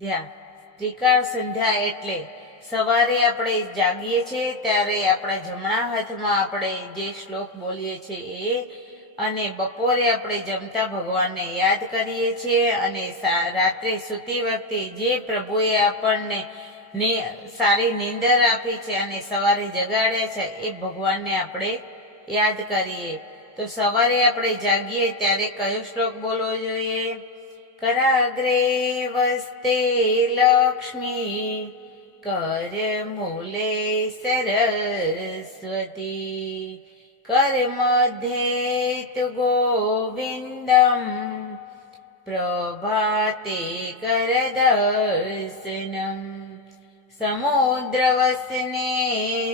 ધ્યા ત્રિકાળ સંધ્યા એટલે સવારે આપણે જાગીએ છીએ, ત્યારે આપણા જમણા હાથમાં આપણે જે શ્લોક બોલીએ છીએ એ, અને બપોરે આપણે જમતા ભગવાનને યાદ કરીએ છીએ, અને રાત્રે સૂતી વખતે જે પ્રભુએ આપણને સારી નીંદર આપી છે અને સવારે જગાડ્યા છે, એ ભગવાનને આપણે યાદ કરીએ. તો સવારે આપણે જાગીએ ત્યારે કયો શ્લોક બોલવો જોઈએ? कराग्रे वस्ते लक्ष्मी करमूले सरस्वती। करमध्ये तु गोविन्दम् प्रभाते करदर्शनम् समुद्रवसने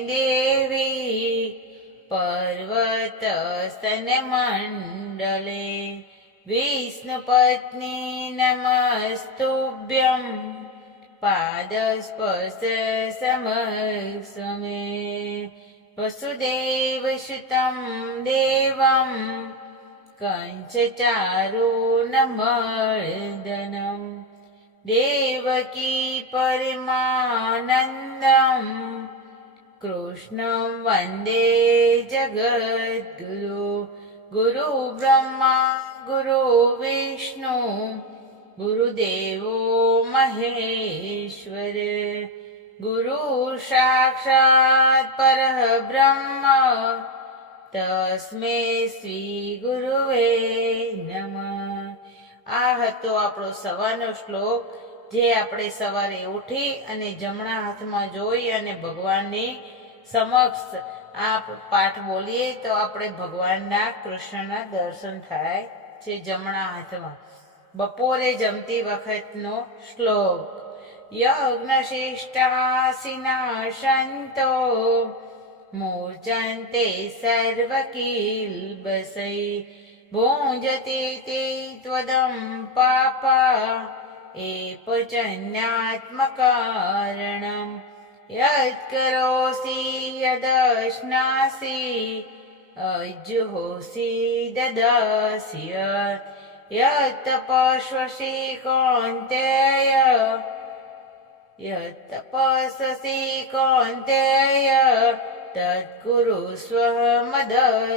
देवी पर्वतस्तनमण्डले विष्णुपत्नी नमः पादस्पर्शसमसमे वसुदेवसुतं देवं कञ्चचारो नमदनं देवकी परमानन्दम् कृष्णं वन्दे जगद्गुरु गुरुब्रह्मा गुरु विष्णु गुरुदेवो महेश्वर गुरु साक्षात् परः ब्रह्म તસ્મે શ્રી ગુરુવે નમઃ આ હતો આપણો સવારનો શ્લોક જે આપણે સવારે ઉઠી અને જમણા હાથમાં જોઈ અને ભગવાનની સમક્ષ આ પાઠ બોલીએ તો આપણે ભગવાનના કૃષ્ણના દર્શન થાય છે જમણા હાથમાં. બપોરે જમતી વખતનો શ્લોક. યજ્ઞશિષ્ટાસિના સંતો સર્વકીલ બસૈ ભોજતે તે ત્વદં પાપા, એ પચન્યાત્મકારણમ. યત્કરોસી યદશ્નાસि जुहोसि ददास्य यत्तपश्वसि कौन्तेय यत्तपससि कौन्तेय तद्गुरु स्वमदर्पणम्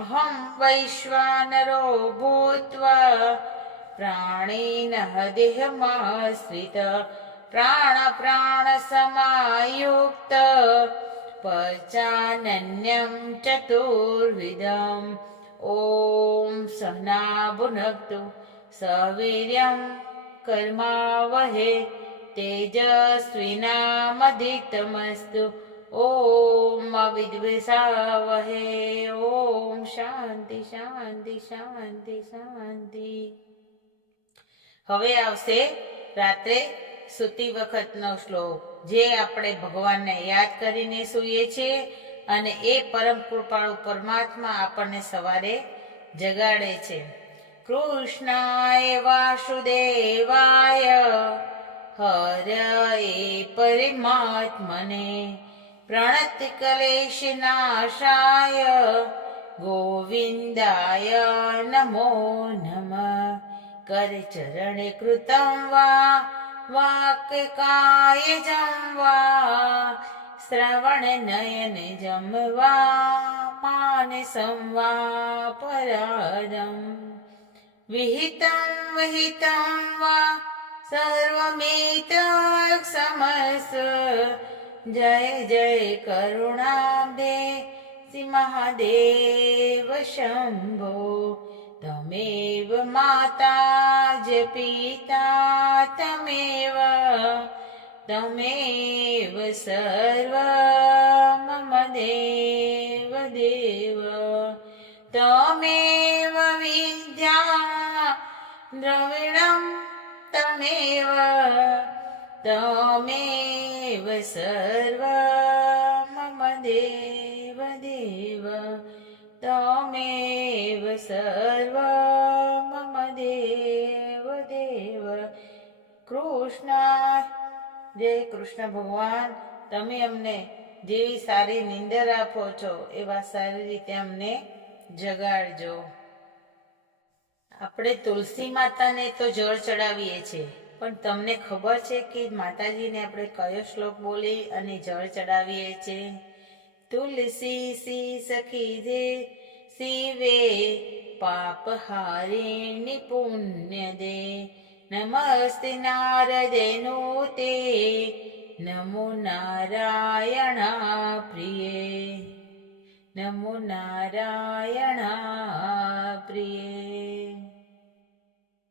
अहं वैश्वानरो भूत्वा प्राणिनः देहमाश्रित प्राणप्राणसमायुक्त પચાનન્યમ ચતુર્વિદમ ઓમ સહના ભુનક્તુ સવીર્યમ કર્માવહે તેજસ્વીનામધિતમસ્તુ ઓમ વિદ્વિષાવહે ઓમ શાંતિ શાંતિ શાંતિ શાંતિ હવે આવશે રાત્રે સૂતી વખતનો શ્લોક. જે આપણે ભગવાનને યાદ કરીને સૂઈએ છીએ અને એ પરમ કૃપાળુ પરમાત્મા આપણને સવારે જગાડે છે. કૃષ્ણાય વાસુદેવાય હરએ પરમાત્મને, પ્રણત ક્લેશનાશાય ગોવિંદાય નમો નમ. કરચરણે કૃતમ વા વાક્કાયજં જમવા, શ્રવણ નયન જમવા માનસં સંવા પરાદમ વિહિતમ વિહિતમ વા સર્વમેત સમસ. જય જય કરુણાબ્દે શ્રી મહાદેવ શંભો. તમેવ માતા જ પિતા તમેવ તમેવ સર્વ મમ દેવ દેવ તમેવ વિદ્યા દ્રવિણમ તમેવ તમેવ સર્વ મમ દેવ દેવ તમેવ સર્વ મમ દેવ દેવ કૃષ્ણ જય કૃષ્ણ ભગવાન તમે અમને જેવી સારી નીંદર આપો છો, એવા સારી રીતે અમને જગાડજો. આપણે તુલસી માતાને તો જળ ચડાવીએ છીએ, પણ તમને ખબર છે કે માતાજીને આપણે કયો શ્લોક બોલી અને જળ ચડાવીએ છીએ? તુલસી સી સખી દે शिवे पापहारिणि पुण्यदे नमस्ते नारदे नमो नारायणा प्रिये। नमो नारायणा प्रिये।